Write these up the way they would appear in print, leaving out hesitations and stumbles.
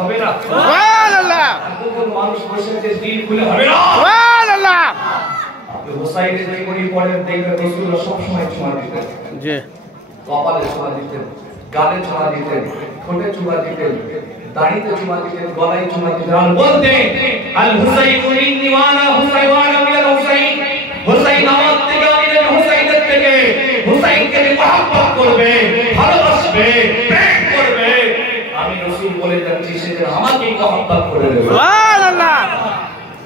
হবে না সুবহানাল্লাহ। মানুষ বসে দিন খুলে হবে না সুবহানাল্লাহ। আপনি হোসাইনের জীবনী পড়েন দেখবেন রাসূলুল্লাহ সব সময় চুমা দিতেন। জি, কপালে চুমা দিতেন, গালে চুমা দিতেন, ঠোঁটে চুমা দিতেন, দাড়িতে চুমা দিতেন, গলায় চুমা দিতেন আর বলতেন আল হুসাইনু ইন্নী ওয়া আনা হুসাইন ওয়া আনা মিনাল হুসাইন। হুসাইন আমার থেকে, আমি নবী হুসাইনের থেকে। হুসাইনকে মহব্বত করবে, ভালোবাসবে, প্রেম করবে। আমি রাসূল বলে যাচ্ছি সে আমাকেই মহব্বত করে দেবে সুবহানাল্লাহ।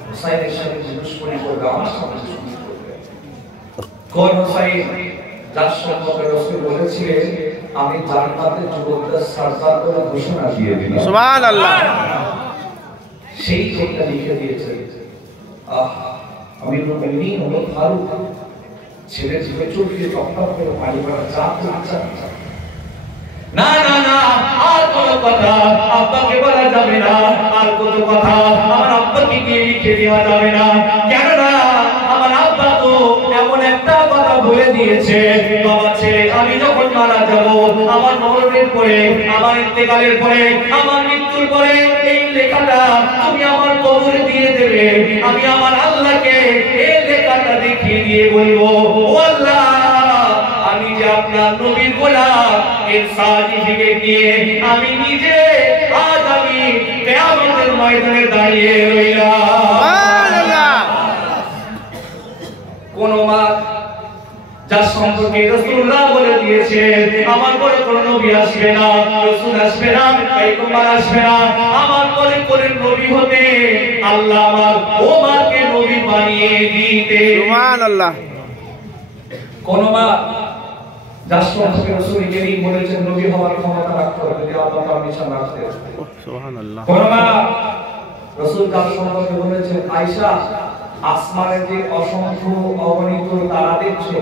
হুসাইনের সাথে দুশমনি করবে, আমার সাথে দুশমনি করবে। কোন হুসাইন? যার সম্পর্কে রাসূল বলেছিলেন আমি জান্নাতের যুবকদের সরদার করে ঘোষণা দিয়ে দিলাম সুবহানাল্লাহ। সেই কথা লিখে দিয়েছে আমিরুল মুমিনিন ওমর ফারুক। ছেলে জিভে চুলকে টপটপ করে পানি পড়া চাপ আচ্ছা না না না, আর কোন কথা আব্বাকে বলা যাবে না, আর কোন কথা আমার আব্বাকে দিয়ে লিখে দেওয়া যাবে না। কেন না? আমার আব্বা তো এমন একটা কথা বলে দিয়েছে, বাবা ছেলে আমি যখন মারা যাব, আমার মরণের পরে, আমার ইন্তেকালের পরে, আমার মৃত্যুর পরে এই লেখাটা তুমি আমার কবরে দিয়ে দেবে। আমি আমার আল্লাহকে এই লেখাটা দেখিয়ে দিয়ে বলবো, ও আল্লাহ আমি যে আপনার নবীর গোলাম, এর সার্টিফিকেট নিয়ে আমি নিজে আজ আমি কিয়ামতের ময়দানে দাঁড়িয়ে রইলাম সুবহানাল্লাহ। কোন মা যার সম্পর্কে রাসূলুল্লাহ বলে দিয়েছে আমার পরে কোন নবী আসবে না, রাসূল আসবে না, পয়গম্বর আসবে না, আমার পরে কোন নবী হবে, আল্লাহ আমার ও মাকে নবী বানিয়ে দিতে সুবহানাল্লাহ। কোন মা যার সম্পর্কে রাসূল কেরিম বলেছেন নবী হওয়ার ক্ষমতা রাখতে হবে যদি আল্লাহ পারমিশন রাখতে সুবহানাল্লাহ। কোন মা রাসূল যার সম্পর্কে বলেছেন আয়েশা আসমানে যে অসংখ্য অগণিত তারা দেখছো,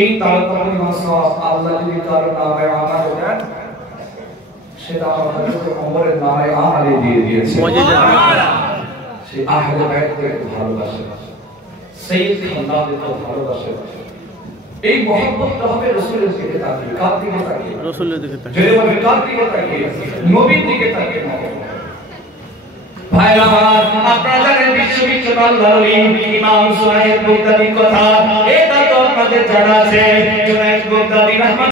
এই তারাগুলোর মাসওয়াব আল্লাহ যদি কারো নামে আমাল দেন সেটা আমার হযরত ওমরের নামে আমালে দিয়ে দিয়েছে সুবহানাল্লাহ। সে আহলে বাইতকে ভালোবাসে, সাইয়্যিদ খানদানকে ভালোবাসে। এই মহব্বতটা হবে রাসূলের দিকে তাকিয়ে, কার দিকে তাকিয়ে? রাসূলের দিকে তাকিয়ে। যদি বলে কার দিকে তাকিয়ে? নবীর দিকে তাকিয়ে। ভাইরা আমার, আপনারা জানেন বিশ্ববিখ্যাত আল্লাহর ওলি ইমাম জুনায়েদ বাগদাদীর কথা, এটা তো আপনাদের জানা আছে। জুনায়েদ বাগদাদী